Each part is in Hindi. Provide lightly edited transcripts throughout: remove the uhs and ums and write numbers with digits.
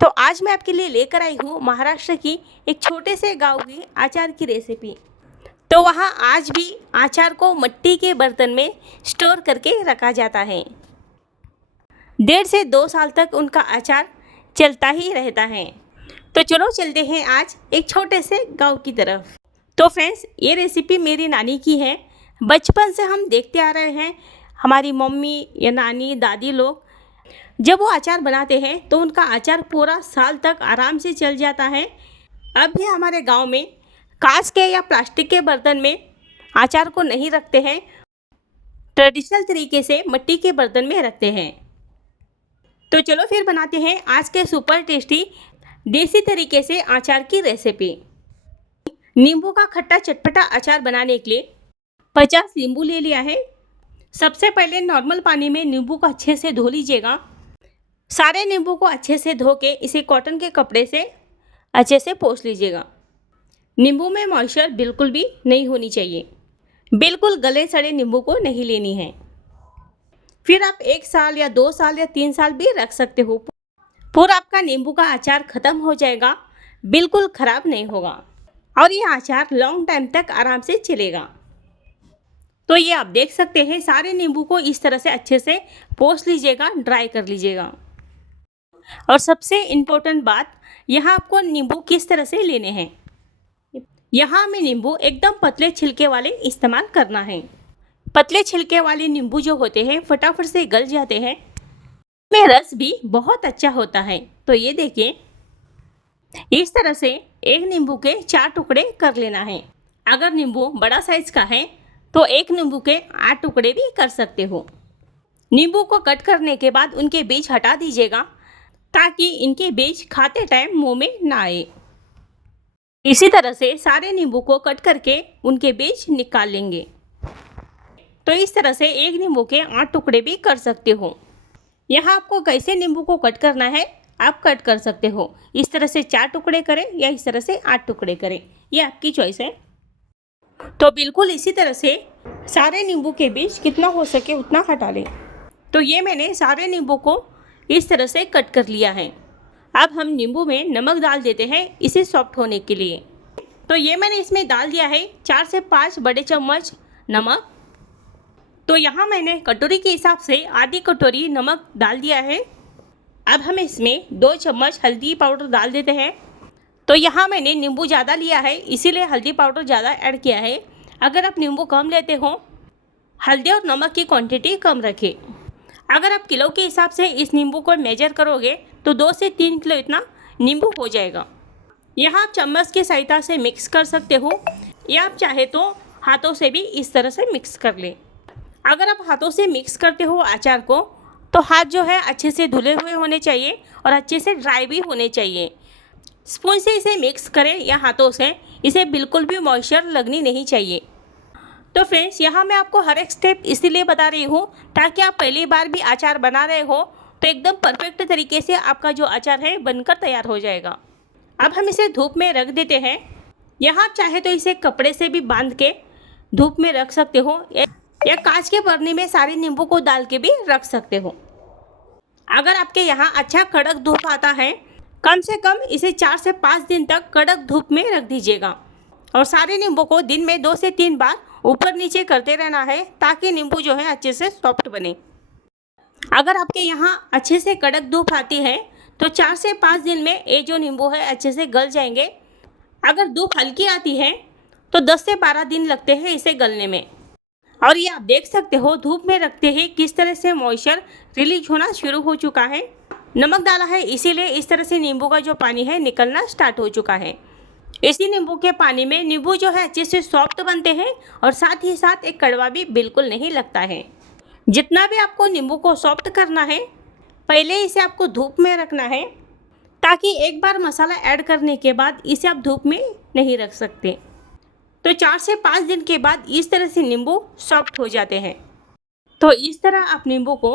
तो आज मैं आपके लिए लेकर आई हूँ महाराष्ट्र की एक छोटे से गांव की अचार की रेसिपी। तो वहाँ आज भी अचार को मिट्टी के बर्तन में स्टोर करके रखा जाता है। 1.5 से 2 साल तक उनका अचार चलता ही रहता है। तो चलो चलते हैं आज एक छोटे से गांव की तरफ। तो फ्रेंड्स, ये रेसिपी मेरी नानी की है। बचपन से हम देखते आ रहे हैं, हमारी मम्मी या नानी दादी लोग जब वो अचार बनाते हैं तो उनका अचार पूरा साल तक आराम से चल जाता है। अब भी हमारे गांव में कांच के या प्लास्टिक के बर्तन में अचार को नहीं रखते हैं, ट्रेडिशनल तरीके से मिट्टी के बर्तन में रखते हैं। तो चलो फिर बनाते हैं आज के सुपर टेस्टी देसी तरीके से अचार की रेसिपी। नींबू का खट्टा चटपटा अचार बनाने के लिए 50 नींबू ले लिया है। सबसे पहले नॉर्मल पानी में नींबू को अच्छे से धो लीजिएगा। सारे नींबू को अच्छे से धो के इसे कॉटन के कपड़े से अच्छे से पोंछ लीजिएगा। नींबू में मॉइस्चर बिल्कुल भी नहीं होनी चाहिए, बिल्कुल गले सड़े नींबू को नहीं लेनी है। फिर आप 1 साल या 2 साल या 3 साल भी रख सकते हो। पूरा आपका नींबू का अचार ख़त्म हो जाएगा, बिल्कुल ख़राब नहीं होगा और ये अचार लॉन्ग टाइम तक आराम से चलेगा। तो ये आप देख सकते हैं, सारे नींबू को इस तरह से अच्छे से पोंछ लीजिएगा, ड्राई कर लीजिएगा। और सबसे इम्पोर्टेंट बात, यहाँ आपको नींबू किस तरह से लेने हैं। यहाँ हमें नींबू एकदम पतले छिलके वाले इस्तेमाल करना है। पतले छिलके वाले नींबू जो होते हैं फटाफट से गल जाते हैं, में रस भी बहुत अच्छा होता है। तो ये देखिए, इस तरह से एक नींबू के 4 टुकड़े कर लेना है। अगर नींबू बड़ा साइज का है तो एक नींबू के 8 टुकड़े भी कर सकते हो। नींबू को कट करने के बाद उनके बीज हटा दीजिएगा ताकि इनके बीज खाते टाइम मुंह में ना आए। इसी तरह से सारे नींबू को कट करके उनके बीज निकाल लेंगे। तो इस तरह से एक नींबू के 8 टुकड़े भी कर सकते हो। यहाँ आपको कैसे नींबू को कट करना है आप कट कर सकते हो। इस तरह से 4 टुकड़े करें या इस तरह से 8 टुकड़े करें, ये आपकी चॉइस है। तो बिल्कुल इसी तरह से सारे नींबू के बीज कितना हो सके उतना हटा लें। तो ये मैंने सारे नींबू को इस तरह से कट कर लिया है। अब हम नींबू में नमक डाल देते हैं इसे सॉफ्ट होने के लिए। तो ये मैंने इसमें डाल दिया है 4 से 5 बड़े चम्मच नमक। तो यहाँ मैंने कटोरी के हिसाब से आधी कटोरी नमक डाल दिया है। अब हम इसमें 2 चम्मच हल्दी पाउडर डाल देते हैं। तो यहाँ मैंने नींबू ज़्यादा लिया है इसीलिए हल्दी पाउडर ज़्यादा ऐड किया है। अगर आप नींबू कम लेते हो, हल्दी और नमक की क्वांटिटी कम रखें। अगर आप किलो के हिसाब से इस नींबू को मेजर करोगे तो 2 से 3 किलो इतना नींबू हो जाएगा। यहाँ आप चम्मच की सहायता से मिक्स कर सकते हो या आप चाहे तो हाथों से भी इस तरह से मिक्स कर लें। अगर आप हाथों से मिक्स करते हो अचार को तो हाथ जो है अच्छे से धुले हुए होने चाहिए और अच्छे से ड्राई भी होने चाहिए। स्पून से इसे मिक्स करें या हाथों से, इसे बिल्कुल भी मॉइस्चर लगनी नहीं चाहिए। तो फ्रेंड्स, यहाँ मैं आपको हर एक स्टेप इसीलिए बता रही हूँ ताकि आप पहली बार भी अचार बना रहे हो तो एकदम परफेक्ट तरीके से आपका जो अचार है बनकर तैयार हो जाएगा। अब हम इसे धूप में रख देते हैं। यहाँ आप चाहे तो इसे कपड़े से भी बांध के धूप में रख सकते हो या कांच के बरनी में सारे नींबू को डाल के भी रख सकते हो। अगर आपके यहाँ अच्छा कड़क धूप आता है, कम से कम इसे 4 से 5 दिन तक कड़क धूप में रख दीजिएगा और सारे नींबू को दिन में 2 से 3 बार ऊपर नीचे करते रहना है ताकि नींबू जो है अच्छे से सॉफ्ट बने। अगर आपके यहाँ अच्छे से कड़क धूप आती है तो 4 से 5 दिन में ये जो नींबू है अच्छे से गल जाएंगे। अगर धूप हल्की आती है तो 10 से 12 दिन लगते हैं इसे गलने में। और ये आप देख सकते हो धूप में रखते ही किस तरह से मॉइस्चर रिलीज होना शुरू हो चुका है। नमक डाला है इसीलिए इस तरह से नींबू का जो पानी है निकलना स्टार्ट हो चुका है। इसी नींबू के पानी में नींबू जो है अच्छे से सॉफ्ट बनते हैं और साथ ही साथ एक कड़वा भी बिल्कुल नहीं लगता है। जितना भी आपको नींबू को सॉफ्ट करना है, पहले इसे आपको धूप में रखना है ताकि एक बार मसाला ऐड करने के बाद इसे आप धूप में नहीं रख सकते। तो 4 से 5 दिन के बाद इस तरह से नींबू सॉफ्ट हो जाते हैं। तो इस तरह आप नींबू को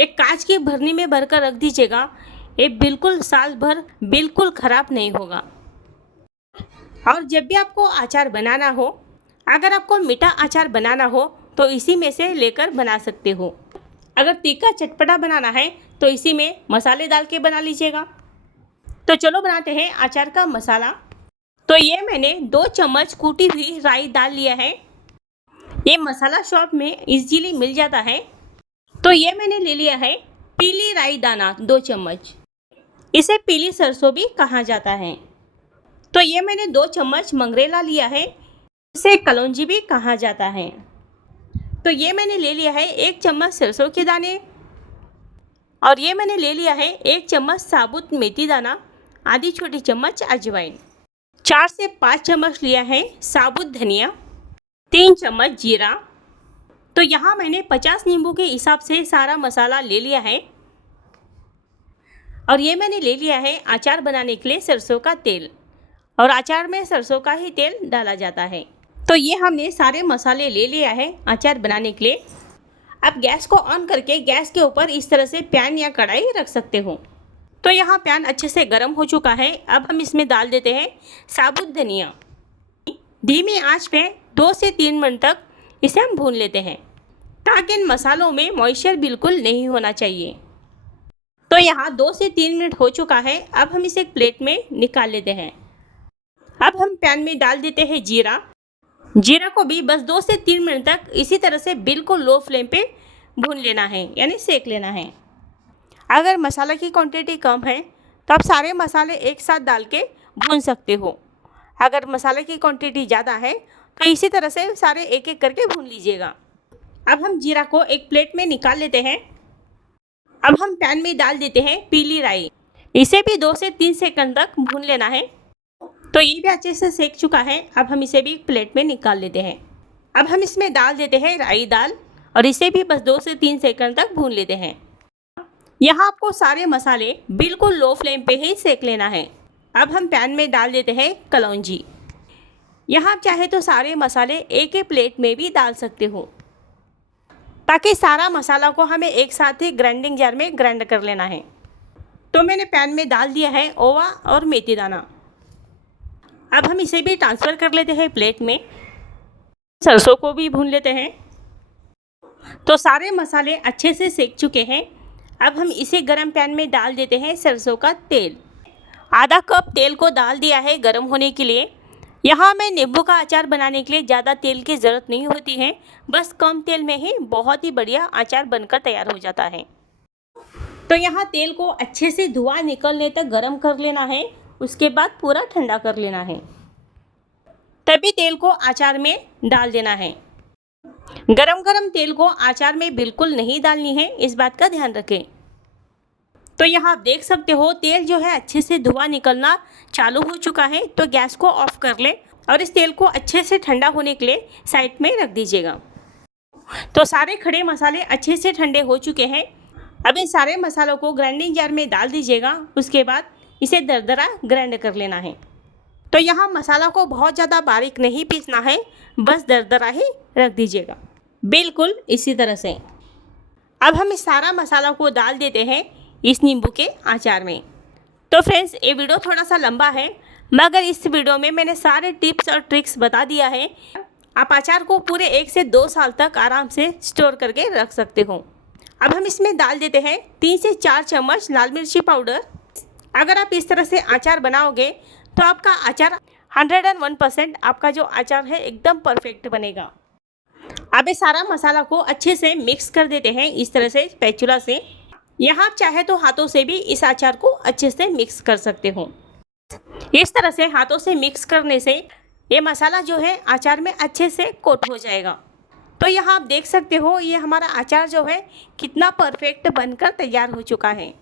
एक कांच की भरनी में भरकर रख दीजिएगा। ये बिल्कुल साल भर बिल्कुल ख़राब नहीं होगा। और जब भी आपको अचार बनाना हो, अगर आपको मीठा अचार बनाना हो तो इसी में से लेकर बना सकते हो। अगर तीखा चटपटा बनाना है तो इसी में मसाले डाल के बना लीजिएगा। तो चलो बनाते हैं अचार का मसाला। तो ये मैंने 2 चम्मच कूटी हुई राई डाल लिया है। ये मसाला शॉप में इजीली मिल जाता है। तो ये मैंने ले लिया है पीली राई दाना 2 चम्मच। इसे पीली सरसों भी कहा जाता है। तो ये मैंने 2 चम्मच मंगरेला लिया है, इसे कलौंजी भी कहा जाता है। तो ये मैंने ले लिया है 1 चम्मच सरसों के दाने, और ये मैंने ले लिया है 1 चम्मच साबुत मेथी दाना, आधी छोटी चम्मच अजवाइन, 4 से 5 चम्मच लिया है साबुत धनिया, 3 चम्मच जीरा। तो यहाँ मैंने 50 नींबू के हिसाब से सारा मसाला ले लिया है। और ये मैंने ले लिया है अचार बनाने के लिए सरसों का तेल, और अचार में सरसों का ही तेल डाला जाता है। तो ये हमने सारे मसाले ले लिया है अचार बनाने के लिए। अब गैस को ऑन करके गैस के ऊपर इस तरह से पैन या कढ़ाई रख सकते हो। तो यहाँ पैन अच्छे से गर्म हो चुका है। अब हम इसमें डाल देते हैं साबुत धनिया। धीमी आंच पे 2 से 3 मिनट तक इसे हम भून लेते हैं, ताकि इन मसालों में मॉइस्चर बिल्कुल नहीं होना चाहिए। तो यहाँ 2 से 3 मिनट हो चुका है। अब हम इसे एक प्लेट में निकाल लेते हैं। अब हम पैन में डाल देते हैं जीरा। जीरा को भी बस 2 से 3 मिनट तक इसी तरह से बिल्कुल लो फ्लेम पे भून लेना है, यानी सेक लेना है। अगर मसाला की क्वांटिटी कम है तो आप सारे मसाले एक साथ डाल के भून सकते हो। अगर मसाले की क्वांटिटी ज़्यादा है तो इसी तरह से सारे एक एक करके भून लीजिएगा। अब हम जीरा को एक प्लेट में निकाल लेते हैं। अब हम पैन में डाल देते हैं पीली राई। इसे भी 2 से 3 सेकंड तक भून लेना है। तो ये भी अच्छे से सेक चुका है। अब हम इसे भी प्लेट में निकाल लेते हैं। अब हम इसमें डाल देते हैं राई दाल, और इसे भी बस 2 से 3 सेकंड तक भून लेते हैं। यहाँ आपको सारे मसाले बिल्कुल लो फ्लेम पे ही सेक लेना है। अब हम पैन में डाल देते हैं कलौंजी। यहाँ आप चाहे तो सारे मसाले एक ही प्लेट में भी डाल सकते हो, ताकि सारा मसाला को हमें एक साथ ही ग्राइंडिंग जार में ग्राइंड कर लेना है। तो मैंने पैन में डाल दिया है ओवा और मेथी दाना। अब हम इसे भी ट्रांसफ़र कर लेते हैं प्लेट में। सरसों को भी भून लेते हैं। तो सारे मसाले अच्छे से सेक चुके हैं। अब हम इसे गरम पैन में डाल देते हैं सरसों का तेल। आधा कप तेल को डाल दिया है गरम होने के लिए। यहाँ मैं नींबू का अचार बनाने के लिए ज़्यादा तेल की ज़रूरत नहीं होती है, बस कम तेल में ही बहुत ही बढ़िया अचार बनकर तैयार हो जाता है। तो यहाँ तेल को अच्छे से धुआं निकलने तक गरम कर लेना है, उसके बाद पूरा ठंडा कर लेना है, तभी तेल को अचार में डाल देना है। गरम गरम तेल को अचार में बिल्कुल नहीं डालनी है, इस बात का ध्यान रखें। तो यहाँ आप देख सकते हो तेल जो है अच्छे से धुआं निकलना चालू हो चुका है। तो गैस को ऑफ कर ले और इस तेल को अच्छे से ठंडा होने के लिए साइड में रख दीजिएगा। तो सारे खड़े मसाले अच्छे से ठंडे हो चुके हैं। अब इन सारे मसालों को ग्राइंडिंग जार में डाल दीजिएगा, उसके बाद इसे दरदरा ग्राइंड कर लेना है। तो यहाँ मसाला को बहुत ज़्यादा बारीक नहीं पीसना है, बस दरदरा ही रख दीजिएगा, बिल्कुल इसी तरह से। अब हम इस सारा मसाला को डाल देते हैं इस नींबू के अचार में। तो फ्रेंड्स, ये वीडियो थोड़ा सा लंबा है, मगर इस वीडियो में मैंने सारे टिप्स और ट्रिक्स बता दिया है। आप अचार को पूरे 1 से 2 साल तक आराम से स्टोर करके रख सकते हो। अब हम इसमें डाल देते हैं 3 से 4 चम्मच लाल मिर्ची पाउडर। अगर आप इस तरह से अचार बनाओगे तो आपका अचार 101% आपका जो अचार है एकदम परफेक्ट बनेगा। अब ये सारा मसाला को अच्छे से मिक्स कर देते हैं इस तरह से स्पैचुला से। यहाँ आप चाहे तो हाथों से भी इस अचार को अच्छे से मिक्स कर सकते हो। इस तरह से हाथों से मिक्स करने से ये मसाला जो है अचार में अच्छे से कोट हो जाएगा। तो यहाँ आप देख सकते हो ये हमारा अचार जो है कितना परफेक्ट बनकर तैयार हो चुका है।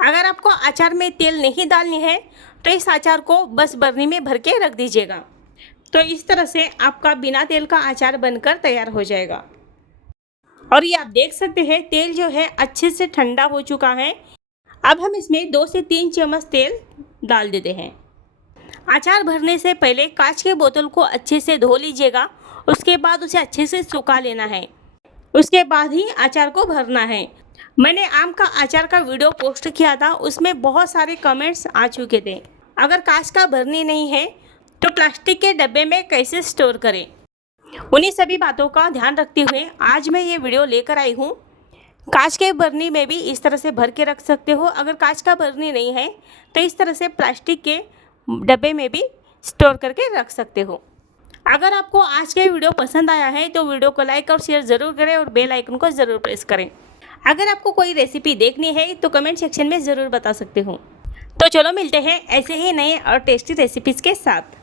अगर आपको अचार में तेल नहीं डालनी है तो इस अचार को बस बर्नी में भर के रख दीजिएगा। तो इस तरह से आपका बिना तेल का अचार बनकर तैयार हो जाएगा। और ये आप देख सकते हैं तेल जो है अच्छे से ठंडा हो चुका है। अब हम इसमें 2 से 3 चम्मच तेल डाल देते हैं। अचार भरने से पहले कांच के बोतल को अच्छे से धो लीजिएगा, उसके बाद उसे अच्छे से सुखा लेना है, उसके बाद ही अचार को भरना है। मैंने आम का अचार का वीडियो पोस्ट किया था, उसमें बहुत सारे कमेंट्स आ चुके थे। अगर कांच का भरनी नहीं है तो प्लास्टिक के डब्बे में कैसे स्टोर करें, उन्हीं सभी बातों का ध्यान रखते हुए आज मैं ये वीडियो लेकर आई हूँ। कांच के बर्नी में भी इस तरह से भर के रख सकते हो। अगर कांच का बर्नी नहीं है तो इस तरह से प्लास्टिक के डब्बे में भी स्टोर करके रख सकते हो। अगर आपको आज का वीडियो पसंद आया है तो वीडियो को लाइक और शेयर ज़रूर करें और बेल आइकन को ज़रूर प्रेस करें। अगर आपको कोई रेसिपी देखनी है तो कमेंट सेक्शन में ज़रूर बता सकते हो। तो चलो मिलते हैं ऐसे ही नए और टेस्टी रेसिपीज़ के साथ।